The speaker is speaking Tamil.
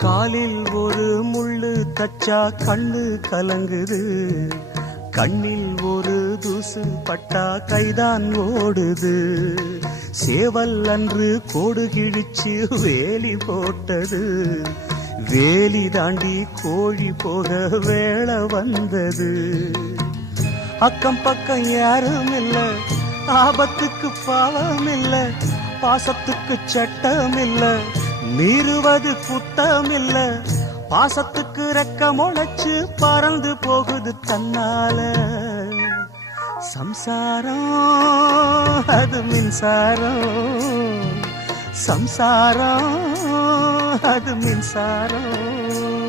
காலில் ஒரு முள்ளு தச்சா கண்ணு கலங்குது, கண்ணில் ஒரு தூசு பட்டா கைதான் ஓடுது. சேவல் அன்று கோடு கிழிச்சு வேலி போட்டது, வேலி தாண்டி கோழி போக வேளை வந்தது. அக்கம் பக்கம் யாரும் இல்ல, ஆபத்துக்கு பாவம் இல்ல, பாசத்துக்கு சட்டம் இல்ல, மீறுவது குத்தம் இல்ல, பாசத்துக்கு ரெக்க முளைச்சு பறந்து போகுது தன்னால. சம்சாரம் அது மின்சாரம், சம்சாரம் அது மின்சாரம்.